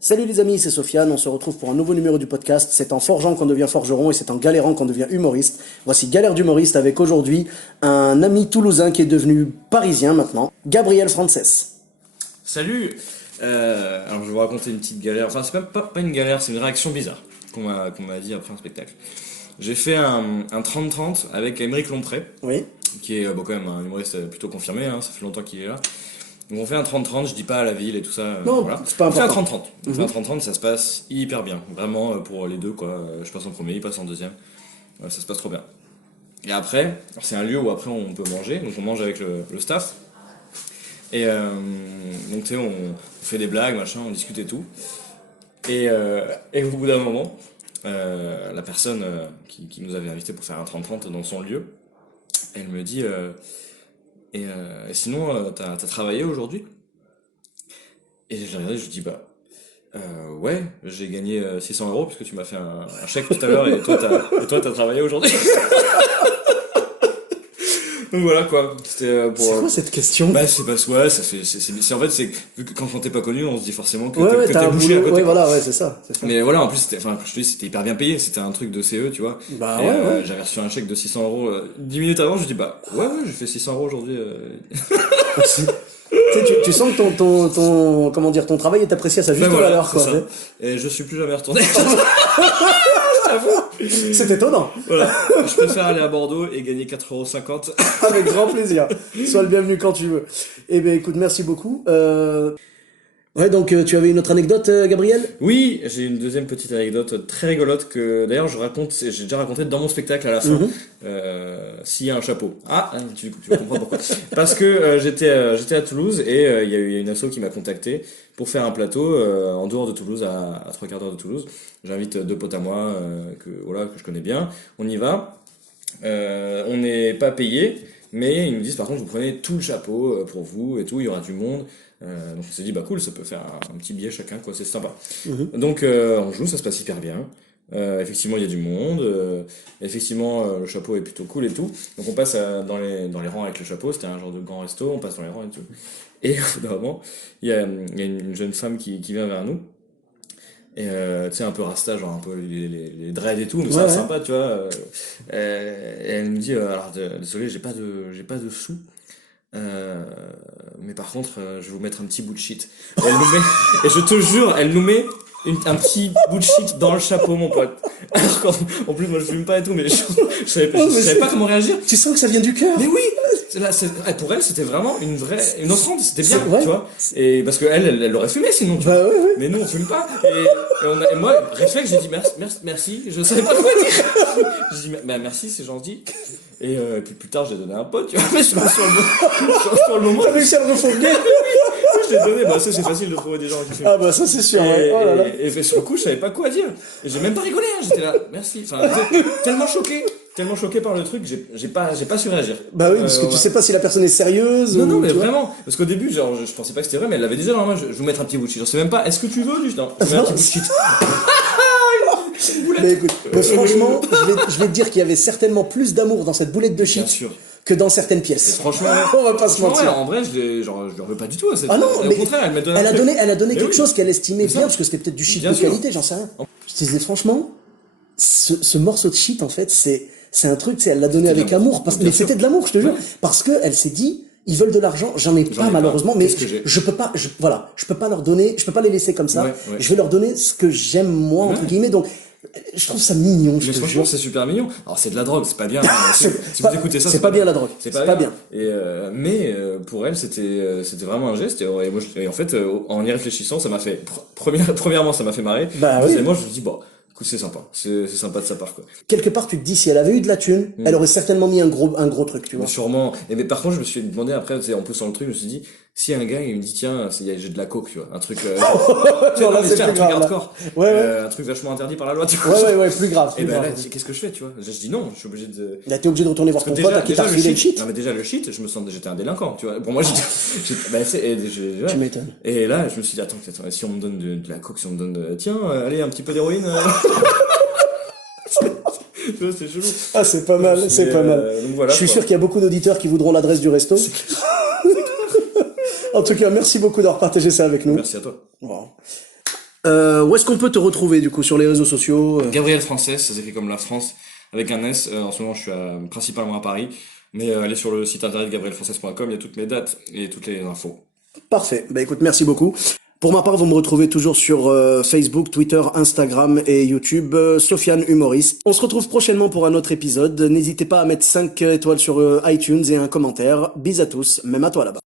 Salut les amis, c'est Sofiane, on se retrouve pour un nouveau numéro du podcast. C'est en forgeant qu'on devient forgeron et c'est en galérant qu'on devient humoriste. Voici Galère d'humoriste avec aujourd'hui un ami toulousain qui est devenu parisien maintenant, Gabriel Frances. Salut. Alors je vais vous raconter une petite galère, enfin c'est même pas une galère, c'est une réaction bizarre qu'on m'a dit après un spectacle. J'ai fait un 30-30 avec Aymeric Lompré, Oui. qui est quand même un humoriste plutôt confirmé, hein, ça fait longtemps qu'il est là. Donc on fait un 30-30, je dis pas à la ville et tout ça. Non, voilà. c'est pas On fait un important. 30-30. On fait un 30-30, ça se passe hyper bien. Vraiment pour les deux quoi. Je passe en premier, il passe en deuxième. Ça se passe trop bien. Et après, c'est un lieu où après on peut manger, donc on mange avec le staff. Et donc tu sais, on fait des blagues, machin, on discute et tout. Et au bout d'un moment, la personne qui nous avait invités pour faire un 30-30 dans son lieu, elle me dit et sinon t'as travaillé aujourd'hui? Et j'ai regardé, je lui dis bah ouais, j'ai gagné 600 euros puisque tu m'as fait un chèque tout à l'heure et toi t'as travaillé aujourd'hui. Donc voilà quoi, c'était pour. C'est quoi cette question? Bah c'est parce que ouais, ça fait c'est en fait c'est vu que quand t'es pas connu, on se dit forcément que Ouais, que t'as t'es un bouché à boulot, côté. ouais, Quoi. voilà, ouais, c'est ça. Mais voilà, en plus c'était enfin je te dis c'était hyper bien payé, c'était un truc de CE, tu vois. Bah Et, ouais. j'avais reçu un chèque de 600 euros 10 minutes avant, je dis bah ouais, j'ai fait 600 euros aujourd'hui. Tu sais, tu sens que ton comment dire, ton travail est apprécié à sa juste Ben voilà, valeur, c'est quoi. ça. Et je suis plus jamais retourné. C'est étonnant. Voilà, je préfère aller à Bordeaux et gagner 4,50 €. Avec grand plaisir. Sois le bienvenu quand tu veux. Eh ben écoute, merci beaucoup. Ouais, donc tu avais une autre anecdote, Gabriel? Oui, j'ai une deuxième petite anecdote très rigolote que d'ailleurs j'ai déjà raconté dans mon spectacle à la fin. S'il y a un chapeau. Ah, tu vas comprendre pourquoi. Parce que j'étais à Toulouse et il y a eu une asso qui m'a contacté pour faire un plateau en dehors de Toulouse, à 3/4 d'heure de Toulouse. J'invite deux potes à moi que je connais bien. On y va. On n'est pas payé, mais ils me disent par contre vous prenez tout le chapeau pour vous et tout, il y aura du monde. Donc on s'est dit bah cool, ça peut faire un petit billet chacun quoi, c'est sympa. Donc on joue, ça se passe hyper bien. Effectivement il y a du monde, effectivement le chapeau est plutôt cool et tout. Donc on passe dans les rangs avec le chapeau, c'était un genre de grand resto, on passe dans les rangs et tout. Et au bout d'un moment, il y a une jeune femme qui vient vers nous. Et tu sais un peu rasta, genre un peu les dreads et tout, mais ça Ouais. sympa tu vois. Et elle me dit alors désolé j'ai pas de sous. Mais par contre, je vais vous mettre un petit bout de shit. Et elle nous met, et je te jure, elle nous met un petit bout de shit dans le chapeau, mon pote. Alors qu'en plus, moi je fume pas et tout, mais je savais pas comment réagir. Tu sens que ça vient du cœur. Mais oui! Pour elle, c'était vraiment une offrande, c'était bien, Ouais. tu vois. Et parce que elle aurait fumé sinon, tu vois. Bah ouais. Mais nous, on fume pas. Et moi, réflexe, j'ai dit merci, je savais pas quoi dire. J'ai dit, merci, c'est gentil. Et puis plus tard, j'ai donné à un pote, tu vois. Mais sur le moment, T'as réussi à le refourguer. je l'ai donné. Bah, ça, c'est facile de trouver des gens qui fument. Ah bah ça c'est sûr. Ouais. Oh là là. Et sur le coup, je savais pas quoi dire. Et j'ai même pas rigolé, hein. J'étais là, merci. Enfin, tellement choqué par le truc, j'ai pas su réagir. Bah oui, parce que tu sais pas si la personne est sérieuse. Non, ou, mais tu vois. vraiment. Parce qu'au début, genre, je pensais pas que c'était vrai, mais elle l'avait déjà dans la main. Je vais vous mettre un petit bout de shit. Je sais même pas, est-ce que tu veux du non, je mets un petit bout de shit. Mais écoute, franchement, je vais te dire qu'il y avait certainement plus d'amour dans cette boulette de Bien shit sûr. que dans certaines Et pièces. franchement, On va pas se franchement, mentir. ouais, en vrai, je leur veux pas du tout. Ah non, au mais contraire, elle m'a donné elle un a truc. donné Mais quelque oui. chose qu'elle estimait C'est ça. bien, parce que c'était peut-être du shit Bien de sûr. qualité, j'en sais rien. Je te disais franchement, ce morceau de shit, en fait, c'est un truc, elle l'a donné C'était de avec l'amour. amour, Bien mais sûr. c'était de l'amour, je te jure, Ouais. parce que elle s'est dit, ils veulent de l'argent, j'en ai pas malheureusement, mais Qu'est-ce que j'ai je peux pas, voilà, je peux pas leur donner, je peux pas les laisser comme ça. Ouais. Je vais leur donner ce que j'aime moi entre Ouais. guillemets, donc je trouve ça mignon, je Mais te franchement, jure. c'est super mignon. Alors, c'est de la drogue, c'est pas bien. Si vous écoutez ça, c'est pas bien la drogue. C'est pas bien. Et mais pour elle, c'était vraiment un geste. Et en fait, en y réfléchissant, ça m'a fait premièrement, ça m'a fait marrer. Bah oui. Deuxièmement, je me dis bon, écoute, c'est sympa, c'est sympa de sa part quoi. Quelque part, tu te dis, si elle avait eu de la thune, elle aurait certainement mis un gros truc, tu vois. Mais sûrement. Mais par contre, je me suis demandé après, tu sais, en poussant le truc, je me suis dit, si un gars il me dit tiens, j'ai de la coke, tu vois, un truc, tu sais, Non, là, mais c'est tiens, plus un truc grave, là. hardcore, Ouais. un truc vachement interdit par la loi, tu vois. Ouais, plus grave. Et Plus ben grave. là, qu'est-ce que je fais, tu vois? Je dis non, je suis obligé de. Là, t'es obligé de retourner voir ton pote à qui t'as le refilé le shit. Non, mais déjà, le shit, j'étais un délinquant, tu vois. Pour moi, bah, ouais. Tu m'étonnes. Et là, je me suis dit, attends, si on me donne de la coke, si on me donne, tiens, allez, un petit peu d'héroïne, tu vois, c'est chelou. Ah, c'est pas mal, c'est Mais, pas mal. donc voilà, Je suis quoi. sûr qu'il y a beaucoup d'auditeurs qui voudront l'adresse du resto. En tout cas, merci beaucoup d'avoir partagé ça avec nous. Merci à toi. Bon. Où est-ce qu'on peut te retrouver du coup sur les réseaux sociaux? Gabriel Frances, ça s'écrit comme la France avec un S. En ce moment, je suis principalement à Paris, mais allez sur le site internet gabrielfrances.com, il y a toutes mes dates et toutes les infos. Parfait. Bah écoute, merci beaucoup. Pour ma part, vous me retrouvez toujours sur Facebook, Twitter, Instagram et YouTube, Sofiane Humoriste. On se retrouve prochainement pour un autre épisode. N'hésitez pas à mettre 5 étoiles sur iTunes et un commentaire. Bis à tous, même à toi là-bas.